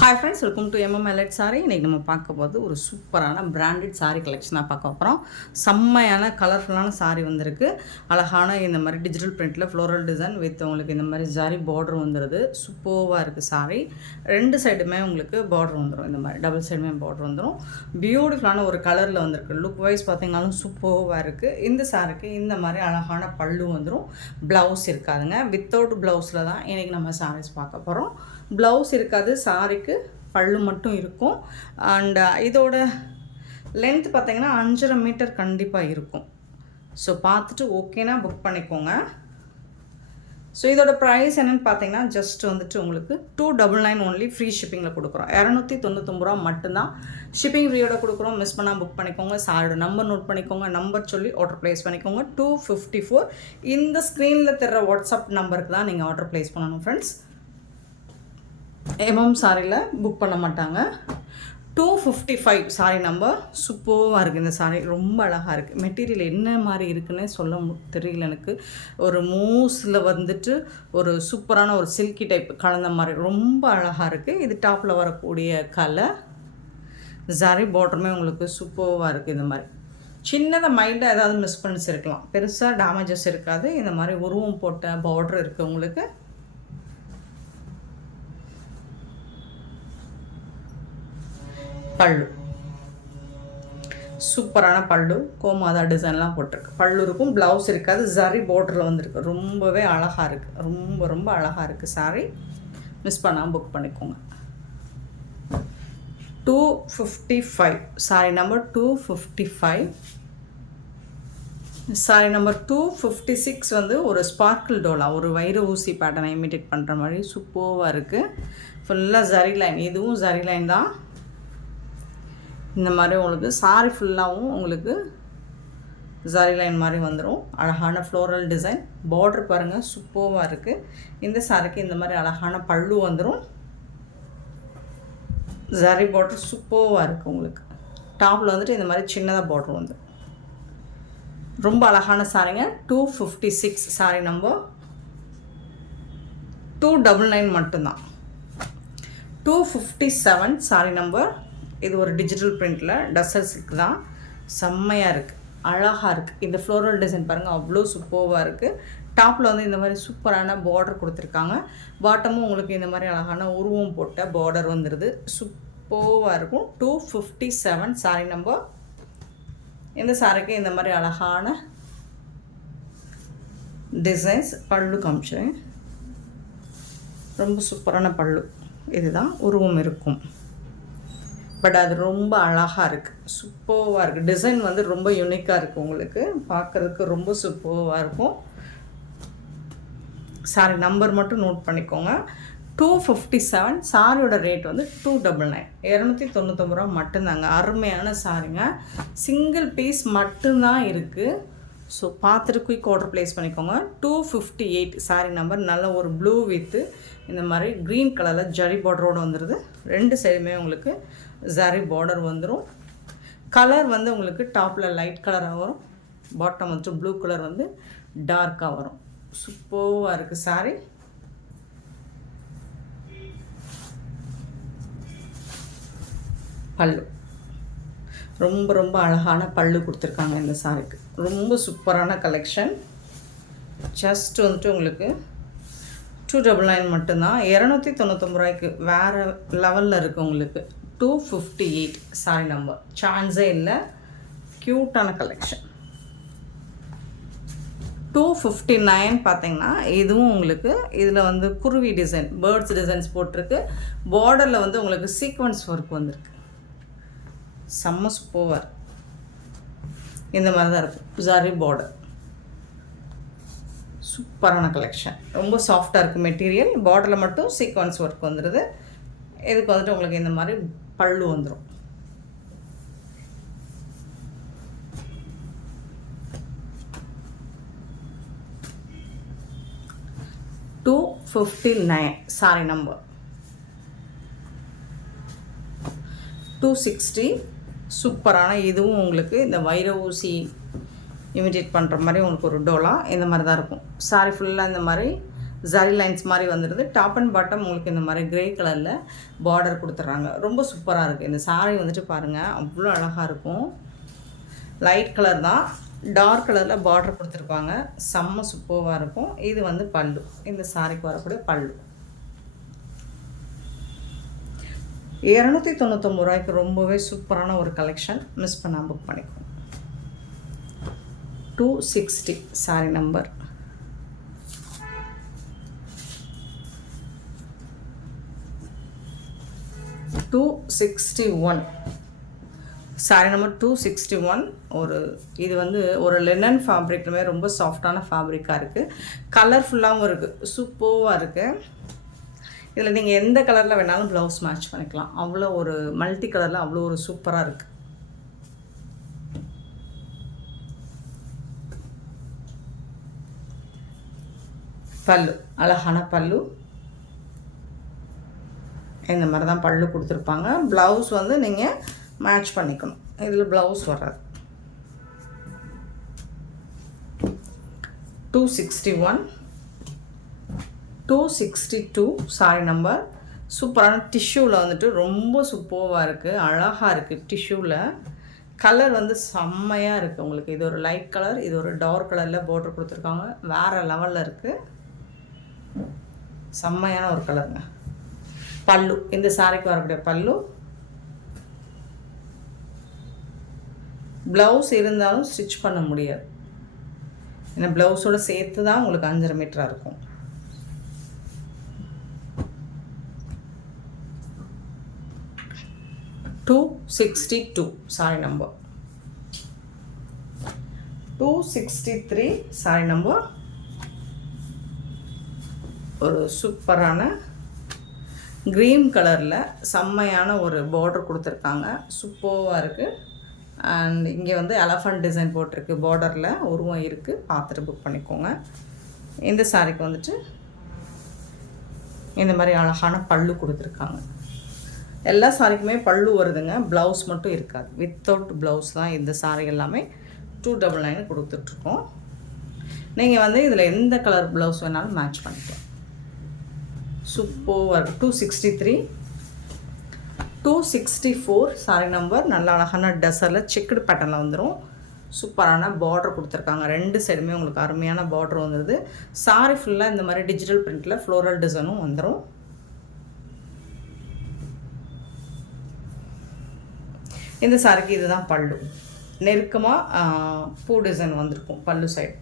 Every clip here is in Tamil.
ஹாய் ஃப்ரெண்ட்ஸ், வெல்கம் டு எம்எம்எல்எட் சாரி. இன்றைக்கி நம்ம பார்க்க போது ஒரு சூப்பரான பிராண்டட் சாரி கலெக்ஷனாக பார்க்க போகிறோம். செம்மையான கலர்ஃபுல்லான சாரி வந்திருக்கு. அழகான இந்த மாதிரி டிஜிட்டல் பிரிண்டில் ஃப்ளோரல் டிசைன் வித் உங்களுக்கு இந்த மாதிரி ஜரி பார்டர் வந்துடுது. சூப்பராக இருக்குது சாரி. ரெண்டு சைடுமே உங்களுக்கு பார்டர் வந்துடும். இந்த மாதிரி டபுள் சைடுமே பார்டர் வந்துடும். பியூட்டிஃபுல்லான ஒரு கலரில் வந்திருக்கு. லுக் வைஸ் பார்த்திங்கனாலும் சூப்பராக இருக்குது. இந்த சாரிக்கு இந்த மாதிரி அழகான பல்லு வந்துடும். ப்ளவுஸ் இருக்காதுங்க. வித்தவுட் ப்ளவுஸில் தான் இன்றைக்கி நம்ம சாரீஸ் பார்க்க போகிறோம். ப்ளவுஸ் இருக்காது, சாரிக்கு பல்லு மட்டும் இருக்கும். அண்ட் இதோட லென்த் பார்த்திங்கன்னா 5.5 மீட்டர் கண்டிப்பாக இருக்கும். ஸோ பார்த்துட்டு ஓகேனா புக் பண்ணிக்கோங்க. ஸோ இதோட ப்ரைஸ் என்னென்னு பார்த்தீங்கன்னா ஜஸ்ட் வந்துட்டு உங்களுக்கு 299 ஒன்லி ஃப்ரீ ஷிப்பிங்கில் கொடுக்குறோம். 299 ரூபா மட்டும்தான் ஷிப்பிங் ஃப்ரீயோட கொடுக்குறோம். மிஸ் பண்ணால் புக் பண்ணிக்கோங்க. சாரோட நம்பர் நோட் பண்ணிக்கோங்க. நம்பர் சொல்லி ஆர்டர் ப்ளேஸ் பண்ணிக்கோங்க. 254 இந்த ஸ்க்ரீனில் தர்ற வாட்ஸ்அப் நம்பருக்கு தான் நீங்கள் ஆர்டர் ப்ளேஸ் பண்ணணும் ஃப்ரெண்ட்ஸ். எம்எம் சாரியில் புக் பண்ண மாட்டாங்க. 255 சாரி நம்பர். சூப்பராக இருக்குது இந்த சாரி. ரொம்ப அழகாக இருக்குது. மெட்டீரியல் என்ன மாதிரி இருக்குன்னே சொல்ல தெரியல எனக்கு. ஒரு மூஸில் வந்துட்டு ஒரு சூப்பரான ஒரு சில்கி டைப் கலந்த மாதிரி ரொம்ப அழகாக இருக்குது. இது டாப்பில் வரக்கூடிய கலர். ஜரி பார்டருமே உங்களுக்கு சூப்பராக இருக்குது. இந்த மாதிரி சின்னதாக மைல்டாக ஏதாவது மிஸ் பண்ணிச்சு இருக்கலாம். பெருசாக டேமேஜஸ் இருக்காது. இந்த மாதிரி உருவம் போட்ட பார்டர் இருக்குது உங்களுக்கு. பல்லு சூப்பரான பல்லு. கோமாதா டிசைன்லாம் போட்டிருக்கு. பல்லு இருக்கும், ப்ளவுஸ் இருக்காது. ஜரி பார்டரில் வந்திருக்கு. ரொம்பவே அழகாக இருக்குது. ரொம்ப ரொம்ப அழகாக இருக்குது சாரி. மிஸ் பண்ணாமல் புக் பண்ணிக்கோங்க. 255 சாரி நம்பர் 255. சாரி நம்பர் 256 வந்து ஒரு ஸ்பார்க்கிள் டோலா, ஒரு வைர ஊசி பேட்டர்னை இமிட்டேட் பண்ணுற மாதிரி சூப்பராக இருக்குது. ஃபுல்லாக ஜரி லைன். இதுவும் ஜரி லைன் தான். இந்த மாதிரி உங்களுக்கு சாரி ஃபுல்லாகவும் உங்களுக்கு ஜரி லைன் மாதிரி வந்துடும். அழகான ஃப்ளோரல் டிசைன். பார்டர் பாருங்கள் சூப்பராக இருக்குது. இந்த சாரிக்கு இந்த மாதிரி அழகான பல்லு வந்துடும். ஜரி பார்டர் சூப்பராக இருக்குது உங்களுக்கு. டாப்பில் வந்துட்டு இந்த மாதிரி சின்னதாக பார்டர் வந்துடும். ரொம்ப அழகான சாரிங்க. 256 சாரி நம்பர் 299 மட்டும்தான். 257 சாரி நம்பர். இது ஒரு டிஜிட்டல் பிரிண்டில் டஸ்ஸர் சில்க் தான். செம்மையாக இருக்குது, அழகாக இருக்குது. இந்த ஃப்ளோரல் டிசைன் பாருங்கள், அவ்வளோ சூப்பராக இருக்குது. டாப்பில் வந்து இந்த மாதிரி சூப்பரான பார்டர் கொடுத்துருக்காங்க. பாட்டமும் உங்களுக்கு இந்த மாதிரி அழகான உருவம் போட்ட பார்டர் வந்துடுது. சூப்பராக இருக்கும். 257 சாரி நம்பர். இந்த சாரிக்கு இந்த மாதிரி அழகான டிசைன்ஸ். பல்லு காமிச்சேன். ரொம்ப சூப்பரான பல்லு. இதுதான் உருவம் இருக்கும். பட் அது ரொம்ப அழகாக இருக்குது. சூப்பராக இருக்குது. டிசைன் வந்து ரொம்ப யூனிக்காக இருக்குது. உங்களுக்கு பார்க்குறதுக்கு ரொம்ப சூப்பராக இருக்கும். சாரி நம்பர் மட்டும் நோட் பண்ணிக்கோங்க. 257. சாரியோட ரேட் வந்து 299. 299 ரூபா மட்டும்தாங்க. அருமையான சாரிங்க. சிங்கிள் பீஸ் மட்டும்தான் இருக்குது. ஸோ பார்த்துட்டு குயிக் ஆர்டர் ப்ளேஸ் பண்ணிக்கோங்க. 258 சாரி நம்பர். நல்ல ஒரு ப்ளூ வித்து இந்த மாதிரி க்ரீன் கலரில் ஜரி பார்டரோடு வந்துடுது. ரெண்டு சைடுமே உங்களுக்கு ஜரி பார்டர் வந்துடும். கலர் வந்து உங்களுக்கு டாப்பில் லைட் கலராக வரும். பாட்டம் வந்துட்டு ப்ளூ கலர் வந்து டார்க்காக வரும். சூப்பராக இருக்குது சாரி. பல்லு ரொம்ப ரொம்ப அழகான பல்லு கொடுத்துருக்காங்க இந்த சாரிக்கு. ரொம்ப சூப்பரான கலெக்ஷன். ஜஸ்ட் வந்துட்டு உங்களுக்கு 299 மட்டும்தான். 299 ரூபாய்க்கு வேறு லெவலில் இருக்குது உங்களுக்கு. 258 சாரி நம்பர். சான்ஸே இல்லை. க்யூட்டான கலெக்ஷன். 259 பார்த்தீங்கன்னா இதுவும் உங்களுக்கு இதில் வந்து குருவி டிசைன், பேர்ட்ஸ் டிசைன்ஸ் போட்டிருக்கு. பார்டரில் வந்து உங்களுக்கு சீக்வன்ஸ் ஒர்க் வந்திருக்கு. செம்ம சூப்பர். இந்த மாதிரி தான் இருக்குது. ஜரி பார்டர். சூப்பரான கலெக்ஷன். ரொம்ப சாஃப்டாக இருக்குது மெட்டீரியல். பார்டரில் மட்டும் சீக்வன்ஸ் ஒர்க் வந்துடுது. இதுக்கு வந்துட்டு உங்களுக்கு இந்த மாதிரி பல்லு வந்துடும். $259 சாரி நம்பர். 260 சூப்பரான. இதுவும் உங்களுக்கு இந்த வைர ஊசி இமிட்டேட் பண்ணுற மாதிரி உங்களுக்கு ஒரு டோலா இந்த மாதிரி தான் இருக்கும். சாரி ஃபுல்லாக இந்த மாதிரி ஜரி லைன்ஸ் மாதிரி வந்துடுது. டாப் அண்ட் பாட்டம் உங்களுக்கு இந்த மாதிரி க்ரே கலரில் பார்டர் கொடுத்துட்றாங்க. ரொம்ப சூப்பராக இருக்குது இந்த சாரீ வந்துட்டு பாருங்கள், அவ்வளோ அழகாக இருக்கும். லைட் கலர் தான், டார்க் கலரில் பார்டர் கொடுத்துருப்பாங்க. செம்ம சூப்பராக இருக்கும். இது வந்து பல்லு, இந்த சாரிக்கு வரக்கூடிய பல்லு. 299 ரூபாய்க்கு ரொம்பவே சூப்பரான ஒரு கலெக்ஷன். மிஸ் பண்ணாமல் புக் பண்ணிக்கோங்க. 260 சாரி நம்பர். $261 sorry number 261. இது வந்து ஒரு லினன் ஃபேப்ரிக்லுமே ரொம்ப சாஃப்டான ஃபேப்ரிக்காக இருக்குது. கலர்ஃபுல்லாகவும் இருக்குது, சூப்பராக இருக்குது. இதில் நீங்கள் எந்த கலரில் வேணாலும் ப்ளவுஸ் மேட்ச் பண்ணிக்கலாம். அவ்வளோ ஒரு மல்டி கலரில் அவ்வளோ ஒரு சூப்பராக இருக்குது. பல்லு, அழகான பல்லு. இந்த மாதிரி தான் பல்லு கொடுத்துருப்பாங்க. ப்ளவுஸ் வந்து நீங்கள் மேட்ச் பண்ணிக்கணும். இதில் ப்ளவுஸ் வராது. 261 262 சாரி நம்பர். சூப்பரான டிஷ்யூவில் வந்துட்டு ரொம்ப சூப்பராக இருக்குது, அழகாக இருக்குது. டிஷ்யூவில் கலர் வந்து செம்மையாக இருக்குது உங்களுக்கு. இது ஒரு லைட் கலர், இது ஒரு டார்க் கலரில் பார்டர் கொடுத்துருக்காங்க. வேறு லெவலில் இருக்குது, செம்மையான ஒரு கலருங்க. பல்லு, இந்த சாரிக்கு வரக்கூடிய பல்லு. ப்ளவுஸ் இருந்தாலும் ஸ்டிச் பண்ண முடியாது, ஏன்னா ப்ளவுஸோடு சேர்த்து தான் உங்களுக்கு 5.5 மீட்டராக இருக்கும். $262 சாரி நம்பர். 263 sorry number. ஒரு சூப்பரான க்ரீன் கலரில் செம்மையான ஒரு பார்டர் கொடுத்துருக்காங்க, சூப்பராக இருக்குது. அண்ட் இங்கே வந்து எலஃபண்ட் டிசைன் போட்டிருக்கு, பார்டரில் உருவம் இருக்குது. பார்த்துட்டு புக் பண்ணிக்கோங்க. இந்த சாரிக்கு வந்துட்டு இந்த மாதிரி அழகான பல்லு கொடுத்துருக்காங்க. எல்லா சாரிக்குமே பல்லு வருதுங்க, ப்ளவுஸ் மட்டும் இருக்காது. வித்தவுட் ப்ளவுஸ் தான் இந்த சாரி எல்லாமே. 299 கொடுத்துட்ருக்கோம். நீங்கள் வந்து இதில் எந்த கலர் ப்ளவுஸ் வேணாலும் மேட்ச் பண்ணிக்கலாம். சூப்பராக இருக்குது. 263 264 சாரி நம்பர். நல்ல அழகான டசரில் செக்குடு பேட்டர்னில் வந்துடும். சூப்பரான பார்டர் கொடுத்துருக்காங்க. 2 சைடுமே உங்களுக்கு அருமையான பார்டர் வந்துடுது. சாரி ஃபுல்லாக இந்த மாதிரி டிஜிட்டல் பிரிண்டில் ஃப்ளோரல் டிசைனும் வந்துடும். இந்த சாரிக்கு இதுதான் பல்லு. நெருக்கமாக பூ டிசைன் வந்திருக்கும் பல்லு சைடு.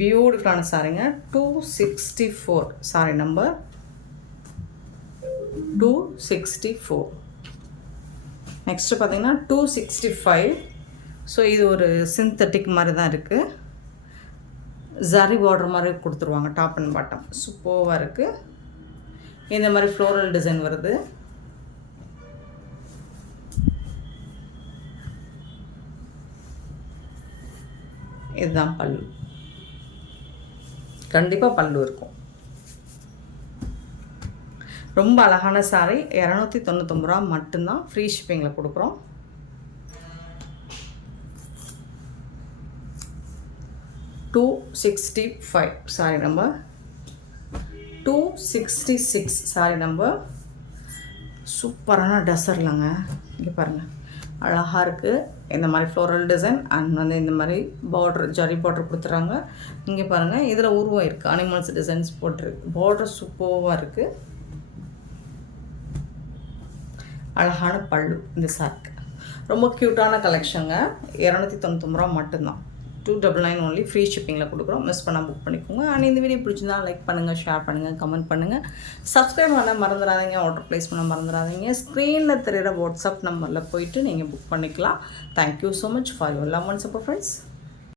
பியூட்டிஃபுல்லான சாரிங்க. 264 சாரி நம்பர். 264. நெக்ஸ்ட்டு பார்த்தீங்கன்னா 265. ஸோ இது ஒரு சிந்தட்டிக் மாதிரி தான் இருக்குது. ஜரி பார்டர் மாதிரி கொடுத்துருவாங்க டாப் அண்ட் பாட்டம். சூப்பராக இருக்குது. இந்த மாதிரி ஃப்ளோரல் டிசைன் வருது. இதுதான் பல்லு. கண்டிப்பாக பல்லு இருக்கும். ரொம்ப அழகான சாரி. 299 ரூபா மட்டும்தான். ஃப்ரீ ஷிப்பிங்கில் கொடுக்குறோம். $265 சாரி நம்பர். 266 sorry number. சூப்பரான டசர்லாங்க. இங்கே பாருங்கள், அழகாக இருக்குது. இந்த மாதிரி ஃப்ளோரல் டிசைன் அண்ட் வந்து இந்த மாதிரி பார்டர், ஜரி பார்டர் கொடுத்துட்றாங்க. இங்கே பாருங்கள், இதில் உருவம் இருக்குது, அனிமல்ஸ் டிசைன்ஸ் போட்டிருக்கு. பார்டர் சூப்பராக இருக்குது. அழகான பல்லு இந்த சாரிக்கு. ரொம்ப க்யூட்டான கலெக்ஷனுங்க. 299 ரூபா மட்டும்தான். 299 ஒன்லி. ஃப்ரீ ஷிப்பிங்கில் கொடுக்குறோம். மிஸ் பண்ணால் புக் பண்ணிக்கோங்க. அண்ட் இந்த வீடியோ பிடிச்சிருந்தா லைக் பண்ணுங்கள், ஷேர் பண்ணுங்கள், கமெண்ட் பண்ணுங்கள். சப்ஸ்கிரைப் பண்ண மறந்துடாதீங்க, ஆர்டர் ப்ளேஸ் பண்ண மறந்துடாதீங்க. ஸ்க்ரீனில் தெரிகிற வாட்ஸ்அப் நம்பரில் போயிட்டு நீங்கள் புக் பண்ணிக்கலாம். Thank you so much for your love and support friends.